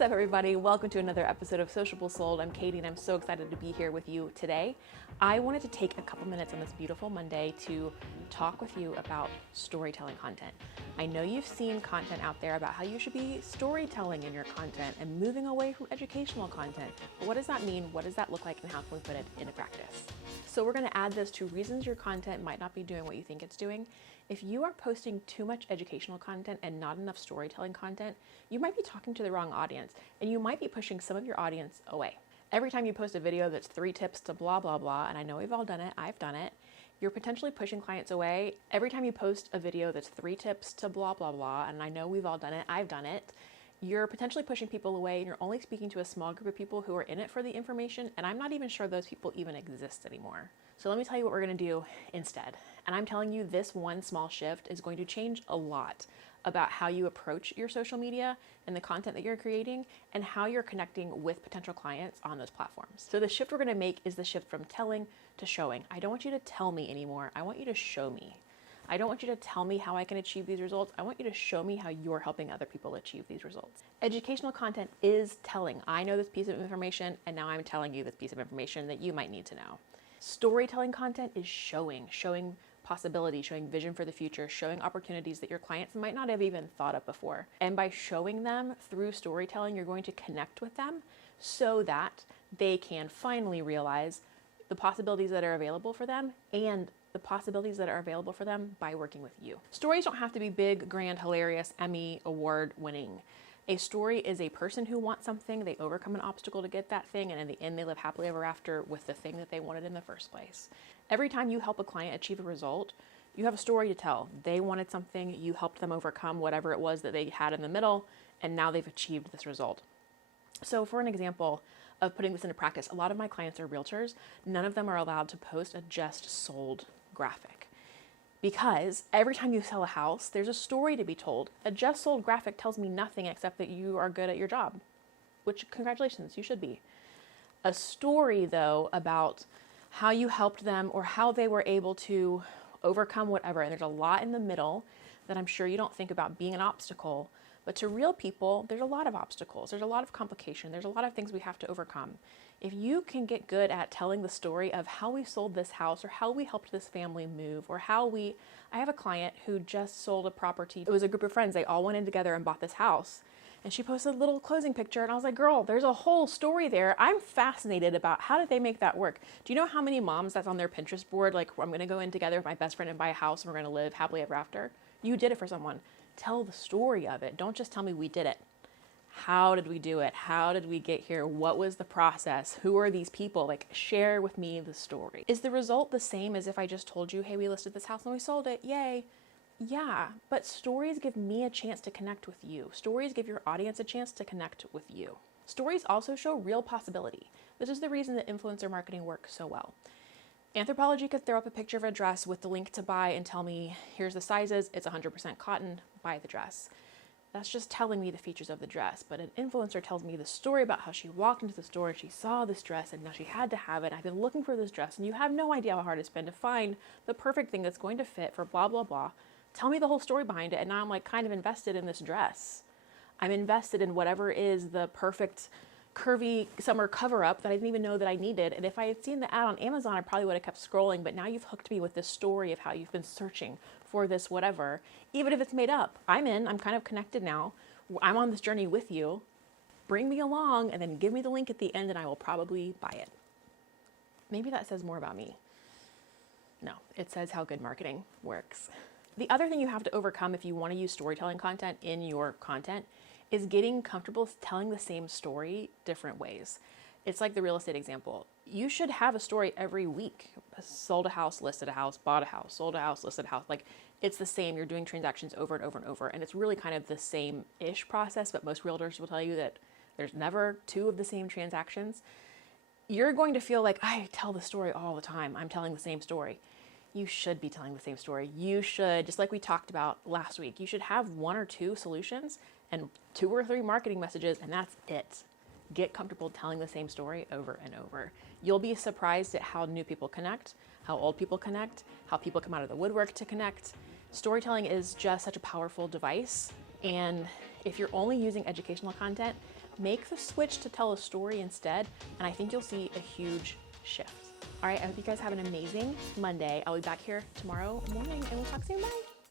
What's up, everybody? Welcome to another episode of Sociable Sold. I'm Katie, and I'm so excited to be here with you today. I wanted to take a couple minutes on this beautiful Monday to talk with you about storytelling content. I know you've seen content out there about how you should be storytelling in your content and moving away from educational content. But what does that mean? What does that look like? And how can we put it into practice? So we're going to add this to reasons your content might not be doing what you think it's doing. If you are posting too much educational content and not enough storytelling content, you might be talking to the wrong audience, and you might be pushing some of your audience away. Every time you post a video that's 3 tips to blah, blah, blah, and I know we've all done it, I've done it, you're potentially pushing clients away. Every time you post a video that's 3 tips to blah, blah, blah, and I know we've all done it, I've done it, you're potentially pushing people away, and you're only speaking to a small group of people who are in it for the information, and I'm not even sure those people even exist anymore. So let me tell you what we're going to do instead. And I'm telling you, this one small shift is going to change a lot about how you approach your social media and the content that you're creating and how you're connecting with potential clients on those platforms. So the shift we're going to make is the shift from telling to showing. I don't want you to tell me anymore. I want you to show me. I don't want you to tell me how I can achieve these results. I want you to show me how you're helping other people achieve these results. Educational content is telling. I know this piece of information, and now I'm telling you this piece of information that you might need to know. Storytelling content is showing possibility, showing vision for the future, showing opportunities that your clients might not have even thought of before. And by showing them through storytelling, you're going to connect with them so that they can finally realize the possibilities that are available for them and the possibilities that are available for them by working with you. Stories don't have to be big, grand, hilarious, Emmy award winning. A story is a person who wants something, they overcome an obstacle to get that thing, and in the end they live happily ever after with the thing that they wanted in the first place. Every time you help a client achieve a result, you have a story to tell. They wanted something, you helped them overcome whatever it was that they had in the middle, and now they've achieved this result. So for an example of putting this into practice, a lot of my clients are realtors. None of them are allowed to post a just sold graphic. Because every time you sell a house, there's a story to be told. A just sold graphic tells me nothing except that you are good at your job, which congratulations, you should be. A story, though, about how you helped them or how they were able to overcome whatever, and there's a lot in the middle that I'm sure you don't think about being an obstacle, but to real people, there's a lot of obstacles, there's a lot of complication, there's a lot of things we have to overcome. If you can get good at telling the story of how we sold this house or how we helped this family move or I have a client who just sold a property. It was a group of friends. They all went in together and bought this house. And she posted a little closing picture and I was like, girl, there's a whole story there. I'm fascinated about how did they make that work? Do you know how many moms that's on their Pinterest board? Like, I'm going to go in together with my best friend and buy a house and we're going to live happily ever after. You did it for someone. Tell the story of it. Don't just tell me we did it. How did we do it? How did we get here? What was the process? Who are these people? Like, share with me the story. Is the result the same as if I just told you, hey, we listed this house and we sold it, yay? Yeah, but stories give me a chance to connect with you. Stories give your audience a chance to connect with you. Stories also show real possibility. This is the reason that influencer marketing works so well. Anthropology could throw up a picture of a dress with the link to buy and tell me, here's the sizes, it's 100% cotton, buy the dress. That's just telling me the features of the dress, but an influencer tells me the story about how she walked into the store and she saw this dress and now she had to have it. I've been looking for this dress and you have no idea how hard it's been to find the perfect thing that's going to fit for blah, blah, blah. Tell me the whole story behind it, and now I'm like kind of invested in this dress. I'm invested in whatever is the perfect curvy summer cover-up that I didn't even know that I needed. And if I had seen the ad on Amazon, I probably would have kept scrolling, but now you've hooked me with this story of how you've been searching for this whatever. Even if it's made up, I'm kind of connected now. I'm on this journey with you. Bring me along and then give me the link at the end and I will probably buy it. Maybe that says more about me. No, it says how good marketing works. The other thing you have to overcome if you want to use storytelling content in your content is getting comfortable telling the same story different ways. It's like the real estate example. You should have a story every week. Sold a house, listed a house, bought a house, sold a house, listed a house. Like, it's the same. You're doing transactions over and over and over. And it's really kind of the same-ish process, but most realtors will tell you that there's never 2 of the same transactions. You're going to feel like, I tell the story all the time. I'm telling the same story. You should be telling the same story. You should, just like we talked about last week, you should have 1 or 2 solutions and 2 or 3 marketing messages, and that's it. Get comfortable telling the same story over and over. You'll be surprised at how new people connect, how old people connect, how people come out of the woodwork to connect. Storytelling is just such a powerful device. And if you're only using educational content, make the switch to tell a story instead, and I think you'll see a huge shift. All right, I hope you guys have an amazing Monday. I'll be back here tomorrow morning and we'll talk soon. Bye.